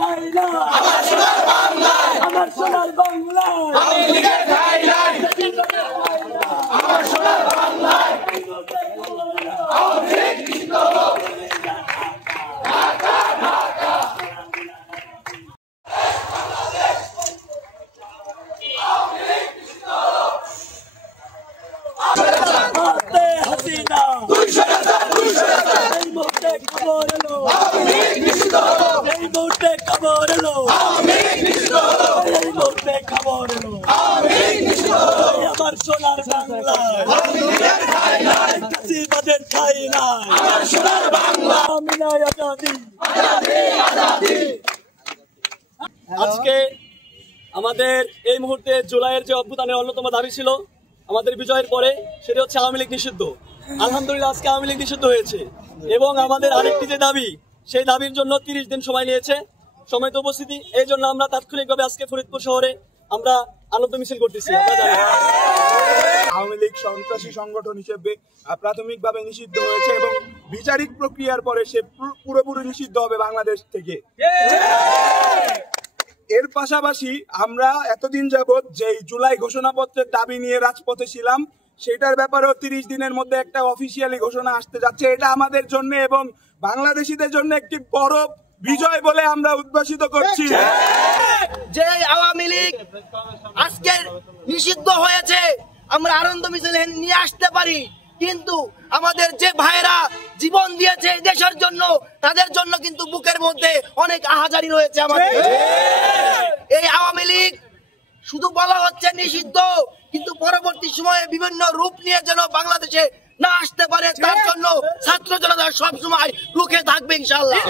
ঠাই নাই, আমার সোনার বাংলায়, আমার সোনার বাংলায়। হাসিনা এই মুহূর্তে খবর এলো, এই মুহূর্তে খবর এলো, এই মুহূর্তে খবর এলো, আমার সোনার বাংলায় কাশিবাদের ঠাই নাই, আমার সোনার বাংলা আমি নাই আজাদি। আজকে আমাদের এই মুহূর্তে জুলাইয়ের যে অভ্যুত্থানের অন্যতম দাবি ছিল আমাদের বিজয়ের পরে, সেটা হচ্ছে আওয়ামী লীগ নিষিদ্ধ। আলহামদুলিল্লাহ আজকে আওয়ামী লীগ নিষিদ্ধ হয়েছে এবং আমাদের আরেকটি যে দাবি, সেই দাবির জন্য 30 দিন সময় নিয়েছে সময়ত উপস্থিতি। এই জন্য আমরা তাৎক্ষণিকভাবে আজকে ফরিদপুর শহরে আমরা আনন্দ মিছিল করতেছি। আওয়ামী লীগ সন্ত্রাসী সংগঠন হিসেবে প্রাথমিকভাবে নিষিদ্ধ হয়েছে এবং বিচারিক প্রক্রিয়ার পরে সে পুরোপুরি নিষিদ্ধ হবে বাংলাদেশ থেকে। এর পাশাপাশি আমরা এতদিন যাবৎ যে জুলাই ঘোষণাপত্রের দাবি নিয়ে রাজপথে ছিলাম, সেটার ব্যাপারেও 30 দিনের মধ্যে একটা অফিসিয়ালি ঘোষণা আসতে যাচ্ছে। এটা আমাদের জন্য এবং বাংলাদেশিদের জন্য একটি বড় বিজয় বলে আমরা উদ্ভাসিত করছি। যে আওয়ামী লীগ আজকে নিষিদ্ধ হয়েছে, আমরা আনন্দ মিছিল নিয়ে আসতে পারি, কিন্তু আমাদের যে ভাইরা জীবন দিয়েছে এই দেশের জন্য, তাদের জন্য কিন্তু বুকের মধ্যে অনেক আহাজারি রয়েছে আমাদের। এই আওয়ামী লীগ শুধু বলা হচ্ছে নিষিদ্ধ, কিন্তু পরবর্তী সময়ে বিভিন্ন রূপ নিয়ে যেন বাংলাদেশে না আসতে পারে, তার জন্য ছাত্র জনতা সবসময় রুখে থাকবে ইনশাআল্লাহ।